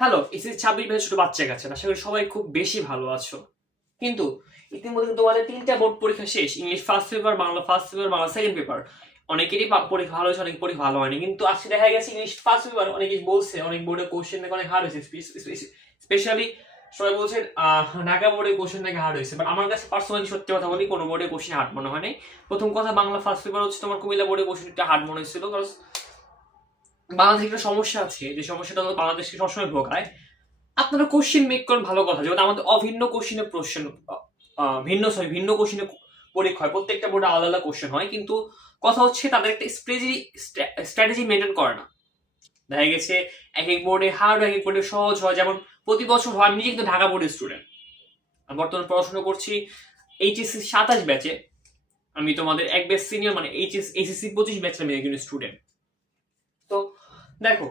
Hello, SSC 26 ব্যাচের ছোট বাচ্চা কাছে আশা করি সবাই খুব বেশি ভালো আছো। কিন্তু ইতিমধ্যে তোমাদের 3টা বোর্ড পরীক্ষা শেষ। English first paper, Bangla first paper, Bangla second paper. অনেকেরই পরীক্ষা ভালো হয়েছে, অনেক পরীক্ষা ভালো হয়নি। কিন্তু আজকে দেখা গেছে ইংলিশ ফার্স্ট পেপার অনেকে বলছে অনেক বোর্ডের কোশ্চেন নাকি অনেক হার্ড হয়েছে। স্পেশালি সবাই বলছেন ঢাকা বোর্ডের কোশ্চেন নাকি হার্ড হয়েছে। বাট আমার কাছে পার্সোনালি সত্যি কথা বলি, কোনো বোর্ডের কোশ্চেন হার্ড মনে হয় নাই। প্রথম কথা, বাংলা ফার্স্ট পেপার হচ্ছে তোমার কুমিল্লা বোর্ডের কোশ্চেনটা হার্ড মনে হয়েছিল, কারণ বাংলাদেশে একটা সমস্যা আছে, যে সমস্যাটা হলো বাংলাদেশকে সবসময় ভোগায়। আপনারা কোশ্চেন মেক করেন ভালো কথা, যেমন আমাদের অভিন্ন কোশ্চেনের প্রশ্ন ভিন্ন কোশ্চেনে পরীক্ষা হয়, প্রত্যেকটা বোর্ডে আলাদা আলাদা কোশ্চেন হয়, কিন্তু কথা হচ্ছে তাদের একটা স্ট্র্যাটেজি মেনটেন করে না। দেখা গেছে এক এক বোর্ডে হার্ড, এক এক বোর্ডে সহজ হয়। যেমন প্রতি বছর হয়, আমি নিজে কিন্তু ঢাকা বোর্ডের স্টুডেন্ট, আমি বর্তমানে পড়াশোনা করছি এইচএসসি 27 ব্যাচে। আমি তোমাদের এক ব্যাচ সিনিয়র, মানে এইচএসসি 25 ব্যাচের আমি একজন স্টুডেন্ট। তো দেখো,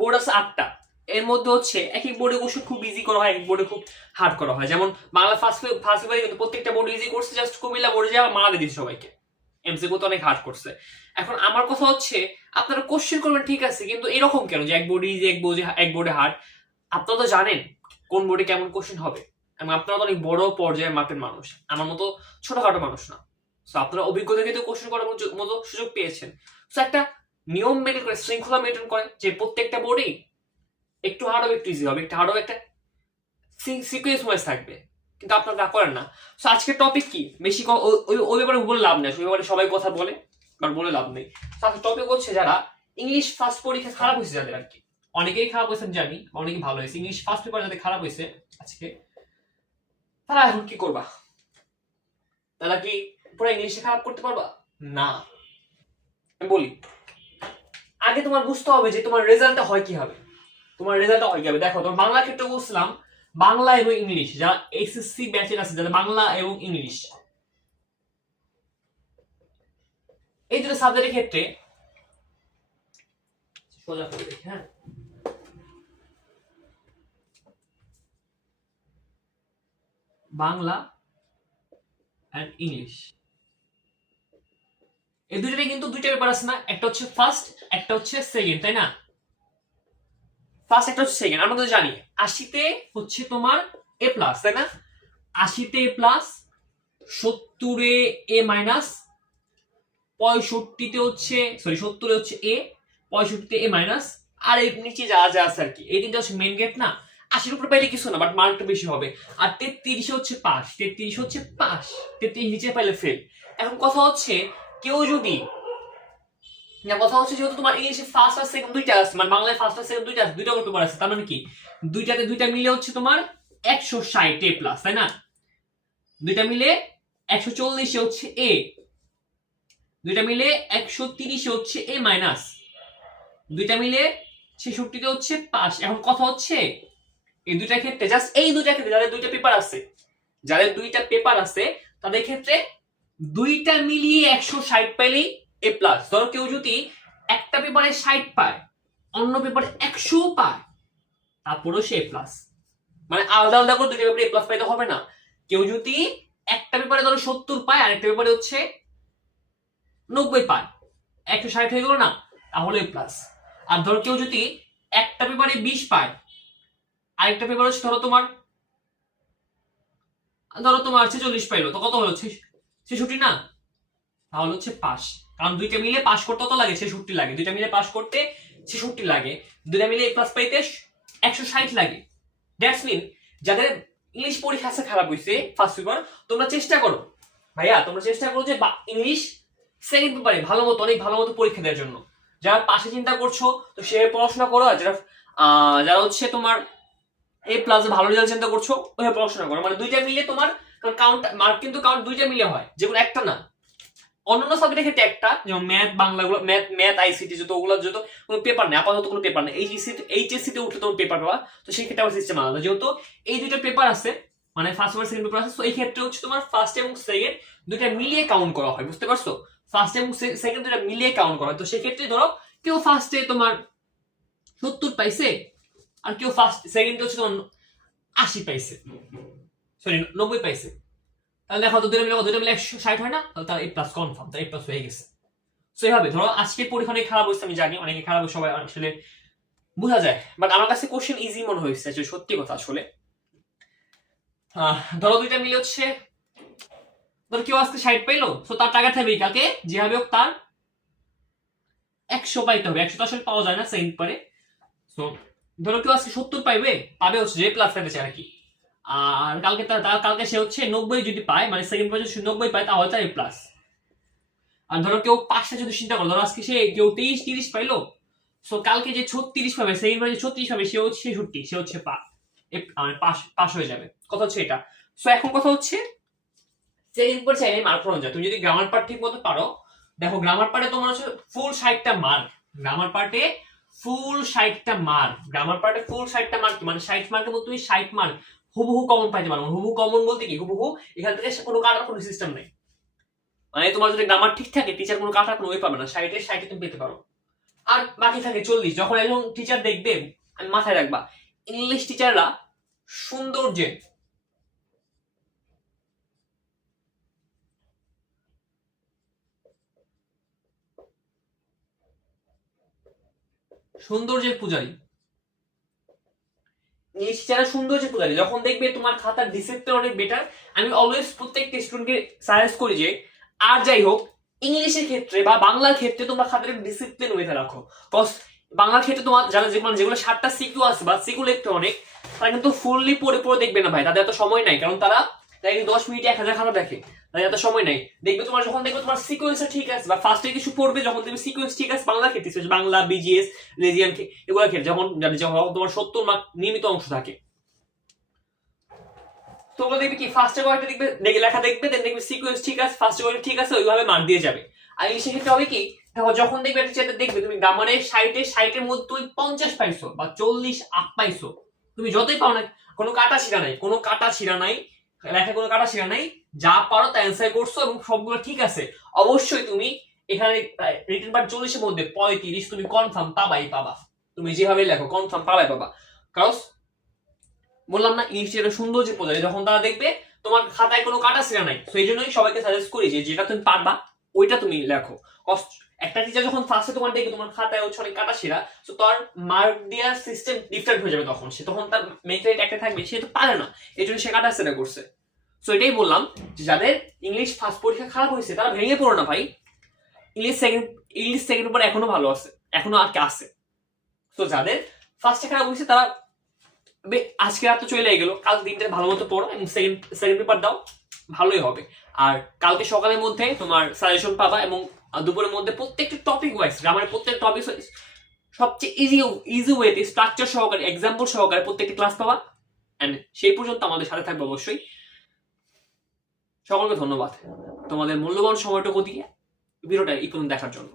বোর্ড আছে 8টা। এর মধ্যে হচ্ছে এক এক বোর্ডে কোশ্চেন খুব ইজি করা হয়, এক বোর্ডে খুব হার্ড করা হয়। যেমন বাংলা ফার্স্ট পেপারে কিন্তু প্রত্যেকটা বোর্ড ইজি করছে, জাস্ট কুমিল্লা বোর্ডে যা মারা দিয়ে দিচ্ছে সবাইকে, এমসিকিউ তো অনেক হার্ড করছে। এখন আমার কথা হচ্ছে, আপনারা কোশ্চেন করবেন ঠিক আছে, কিন্তু এরকম কেন যে এক বোর্ডে ইজি এক বোর্ডে হার্ড? আপনারা তো জানেন কোন বোর্ডে কেমন কোশ্চেন হবে, এবং আপনারা তো অনেক বড় পর্যায়ের মাপের মানুষ, আমার মতো ছোটখাটো মানুষ না। তো আপনারা অভিজ্ঞতা কিন্তু কোশ্চেন করার মতো সুযোগ পেয়েছেন। তো একটা নিয়ম মেনটেন করে, শৃঙ্খলা মেনটেন করে, যে প্রত্যেকটা বোর্ডেই একটু হার্ড হবে, একটু ইজি হবে, একটু হার্ড হবে, একটা সিকুয়েন্স ওয়াইজ থাকবে। কিন্তু আপনারা তা করেন না। সো আজকের টপিক কি, বেশি ওই ব্যাপারে বলে লাভ নেই, ওই ব্যাপারে সবাই কথা বলে, বাট বলে লাভ নেই। আজকের টপিক হচ্ছে যারা ইংলিশ ফার্স্ট পরীক্ষা খারাপ হয়েছে যাদের, আর কি অনেকেই খারাপ হয়েছে জানি, অনেকেই ভালো হয়েছে। ইংলিশ ফার্স্ট পেপার যাদের খারাপ হয়েছে আজকে, তারা এখন কি করবা? তারা কি পুরো ইংলিশে খারাপ করতে পারবা? না, আমি বলি, আগে তোমার বুঝতে হবে যে তোমার রেজাল্টটা হয় কি হবে। তোমার রেজাল্টটা হয় কি হবে, দেখো তোমার বাংলা ক্ষেত্রে বুঝলাম, বাংলা এবং ইংলিশ যারা এসএসসি ব্যাচের আছে, যারা বাংলা এবং ইংলিশ এই দুটো সাবজেক্টের ক্ষেত্রে, সোজা করে দেখি, হ্যাঁ, বাংলা এন্ড ইংলিশ এই দুটোতে কিন্তু দুইটা পেপার আছে না, একটা হচ্ছে ফার্স্ট, একটা হচ্ছে সেকেন্ড, তাই না? ফার্স্ট একটা হচ্ছে সেকেন্ড, আমরা তো জানি 80তে হচ্ছে তোমার এ প্লাস, তাই না? 80তে এ প্লাস, 70-এ এ মাইনাস, 65-তে হচ্ছে, সরি 70-এ হচ্ছে এ, 65-তে এ মাইনাস, আর এর নিচে যা যা আছে আর কি, এই তিনটা হচ্ছে মেন গেট না। 80-এর উপর পাইলে কিছু না, বাট মার্কটা বেশি হবে। আর 33-এ হচ্ছে পাস, 33 হচ্ছে পাস, 33 নিচে পাইলে ফেল। এখন কথা হচ্ছে, কেউ যদি কথা হচ্ছে, যেহেতু তোমার ইংলিশে ফার্স্ট আর সেকেন্ড দুইটা আছে, মানে বাংলায় ফার্স্ট আর সেকেন্ড দুইটা আছে, দুইটা পেপার আছে, তার মানে কি দুইটাতে দুইটা মিলে হচ্ছে তোমার 160 এ প্লাস, তাই না? দুইটা মিলে 140-এ হচ্ছে এ, দুইটা মিলে 130-এ হচ্ছে এ মাইনাস, দুইটা মিলে 66-তে হচ্ছে পাস। এখন কথা হচ্ছে, এই দুইটা ক্ষেত্রে, জাস্ট এই দুইটা ক্ষেত্রে যাদের দুইটা পেপার আছে, তাদের ক্ষেত্রে দুইটা মিলিয়ে 160 পাইলেই এ প্লাস। ধরো কেউ যদি একটা পেপারে 60 পায়, অন্য পেপারে 100 পায়, তারপরেও সে এ প্লাস। মানে আলাদা আলাদা করে দুইটা পেপারে এ প্লাস পাইতে হবে না। কেউ যদি একটা পেপারে ধরো 70 পায়, আর একটা পেপারে হচ্ছে 90 পায়, 160 হয়ে গেল না, তাহলে এ প্লাস। আর ধরো কেউ যদি একটা পেপারে 20 পায়, আরেকটা পেপার হচ্ছে ধরো তোমার 46 পাইলো, তো কত হলো? 66 না, তাহলে হচ্ছে পাস। কারণ দুইটা মিলে পাস করতে কত লাগে? 66 লাগে। দুইটা মিলে পাস করতে 66 লাগে, দুইটা মিলে এ প্লাস পাইতে 160 লাগে। দ্যাটস মিন যাদের ইংলিশ পরীক্ষা আছে খারাপ হইছে ফার্স্ট পেপার, তোমরা চেষ্টা করো ভাইয়া, তোমরা চেষ্টা করো যে ইংলিশ সেকেন্ড পেপারে অনেক ভালো মতো পরীক্ষা দেওয়ার জন্য। যারা পাশে চিন্তা করছো, তো সে পড়াশোনা করো। আর যারা হচ্ছে তোমার এ প্লাস ভালো রেজাল্ট চিন্তা করছো, ওইভাবে পড়াশোনা করো। মানে দুইটা মিলে তোমার কাউন্ট মার্ক কিন্তু দুইটা মিলে হয়, যেগুলো একটা না। অন্যান্য সাবজেক্টের ক্ষেত্রে একটা, যেমন ম্যাথ, বাংলা, ম্যাথ আইসিটি যত কোনো পেপার নেই, আপাতত কোনো পেপার নেই। এইচএসসি তে উঠলে তোমার পেপার পাবা, তো সেই ক্ষেত্রে আমার সিস্টেম আলাদা। যেহেতু এই দুইটা পেপার আছে, মানে ফার্স্ট পেপার সেকেন্ড পেপার আছে, তো এই ক্ষেত্রে হচ্ছে তোমার ফার্স্ট এবং সেকেন্ড দুইটা মিলিয়ে কাউন্ট করা হয়, বুঝতে পারছো? ফার্স্ট এবং সেকেন্ড দুইটা মিলিয়ে কাউন্ট করা হয়। তো সেই ক্ষেত্রে ধরো কেউ ফার্স্টে তোমার 70 পাইছে, আর কেউ সেকেন্ডে হচ্ছে তোমার 80 পাইছে, সরি 90 পাইছে, তাহলে দেখো দুইটা মিলে 160 হয় না, তাহলে তার এ প্লাস কনফার্ম, তার এ প্লাস হয়ে গেছে। সো এইভাবে ধরো আজকে পরীক্ষা অনেক খারাপ হয়েছে, আমি জানি অনেকে খারাপ, সবাই আসলে বোঝা যায়, বাট আমার কাছে কোশ্চেন ইজি মনে হয়েছে, সত্যি কথা আসলে। ধরো দুইটা মিলে হচ্ছে, ধরো কেউ আজকে 60 পাইলো, তো তার টাকা থাকবে কাকে যেভাবে হোক তার 100 পাইতে হবে। 100 তো আসলে পাওয়া যায় না সেকেন্ড পারে। তো ধরো কেউ আজকে 70 পাবে হচ্ছে যে প্লাস পাইতে চায় আর কি। আর কালকে সে হচ্ছে 90 যদি পায়, মানে সেকেন্ড পারে যদি 90 পায় তাহলে তার এ প্লাস। আর ধরো কেউ 5টা যদি চিন্তা করো, ধরো আজকে সে কেউ 23-30 পাইলো, সো কালকে যে 36 পাবে, সেকেন্ড পারে যে 36 পাবে সে হচ্ছে 66, সে হচ্ছে পাস হয়ে যাবে। কথা হচ্ছে এটা। সো এখন কথা হচ্ছে সেকেন্ড পার চাইলে মার্ক পাওয়া যায়। তুমি যদি গ্রামার পার্ট ঠিক মতো পারো, দেখো গ্রামার পার্টে তোমার হচ্ছে ফুল 60টা মার্ক। গ্রামার পার্টে ফুল 60টা মার্ক। গ্রামার পার্টে ফুল 60টা মার্ক, মানে 60 মার্কের মধ্যে তুমি 60 মার্ক হুবহু কমন পাইতে পারো। হুবহু কমন বলতে কি, হুবহু এখান থেকে কোনো কাটার কোনো সিস্টেম নেই। মানে তোমার যদি গ্রামার ঠিক থাকে, টিচার কোনো কাটার কোনো ওই পাবে না, 60 তুমি পেতে পারো। আর বাকি থাকে 40। যখন একজন টিচার দেখবে, মাথায় রাখবা ইংলিশ টিচাররা সৌন্দর্যে সৌন্দর্যের পূজারী। ইংলিশ টিচাররা সৌন্দর্যের পূজারী। যখন দেখবে তোমার খাতার ডিসিপ্লিন অনেক বেটার, আমি অলওয়েজ প্রত্যেকটা স্টুডেন্টকে সাজেস্ট করি যে আর যাই হোক ইংলিশের ক্ষেত্রে বা বাংলার ক্ষেত্রে তোমরা খাতার ডিসিপ্লিন ওয়েতে রাখো। কজ বাংলার ক্ষেত্রে তোমার যারা যেগুলো 7টা সিকিউ আছে বা সিকিউ লিখতে অনেক, তারা কিন্তু ফুললি পড়ে দেখবে না ভাই, তাদের এত সময় নাই। কারণ তারা 10 মিনিটে 1000 খাতা দেখে, তাদের এত সময় নাই। দেখবে তোমার যখন দেখবে তোমার সিকোয়েন্সটা ঠিক আছে বা ফার্স্টে কিছু পড়বে, যখন তুমি সিকোয়েন্স ঠিক আছে বাংলা ক্ষেত্রে, বাংলা বিজিএস রেজিয়ান এগুলোর ক্ষেত্রে যখন তোমার 70 মার্ক নিয়মিত অংশ থাকে, তোমরা দেখবে কি ফার্স্টে কয়েকটা দেখবে লেখা দেখবে, দেন দেখবে সিকোয়েন্স ঠিক আছে, ফার্স্টে কয়েকটা ঠিক আছে, ওইভাবে মার্ক দিয়ে যাবে। আর ইংলিশের ক্ষেত্রে হবে কি, দেখো যখন দেখবে একটা চ্যাপ্টার দেখবে তুমি গ্রামারের 60-এর মধ্যে তুমি 50 পাইছো বা 40 আপ পাইছো, তুমি যতই পাও না, কোনো কাটা ছিড়া নাই, লেখা কোনো কাটা ছিড়া নাই, যা পারো তা অ্যান্সার করছো এবং সবগুলো ঠিক আছে, অবশ্যই তুমি এখানে রিটেন পার্ট 40-এর মধ্যে 35 তুমি কনফার্ম পাবা। তুমি যেভাবে লেখো কনফার্ম পাবা। কারণ বললাম না ইংলিশ একটা সৌন্দর্য পূজারী, যখন তারা দেখবে তোমার খাতায় কোনো কাটা ছিঁড়া নাই, তো এই জন্যই সবাইকে সাজেস্ট করি যে যেটা তুমি পারবা ওইটা তুমি লেখো। একটা টিচার যখন ফার্স্টে তোমার দেখবে তোমার খাতায় হচ্ছে অনেক কাটা ছিঁড়া, তো তার মার্ক দেওয়ার সিস্টেম ডিফারেন্ট হয়ে যাবে। তখন তার মেন্টালিটি একটা থাকবে, সে তো পারে না, এই জন্য সে কাটা ছিঁড়া করছে। সো এটাই বললাম যে যাদের ইংলিশ ফার্স্ট পরীক্ষা খারাপ হয়েছে তারা ভেঙে পড়ো না ভাই। ইংলিশ সেকেন্ড পেপার এখনো ভালো আছে, এখনো আর কে আছে। তো যাদের ফার্স্টে খারাপ হয়েছে তারা আজকে রাত তো চলে গেল, কাল দিনটা ভালো মতো পড়ো এবং সেকেন্ড পেপার দাও, ভালোই হবে। আর কালকে সকালের মধ্যে তোমার সাজেশন পাবা এবং দুপুরের মধ্যে প্রত্যেকটা টপিক ওয়াইজ, গ্রামারের প্রত্যেকটা টপিক সবচেয়ে ইজি ওয়েতে স্ট্রাকচার সহকারে এক্সাম্পল সহকারে প্রত্যেকটা ক্লাস পাবা। এন্ড সেই পর্যন্ত আমাদের সাথে থাকবে অবশ্যই। সকলকে ধন্যবাদ তোমাদের মূল্যবান সময়টুকু দিয়ে ভিডিওটা এই পর্যন্ত দেখার জন্য।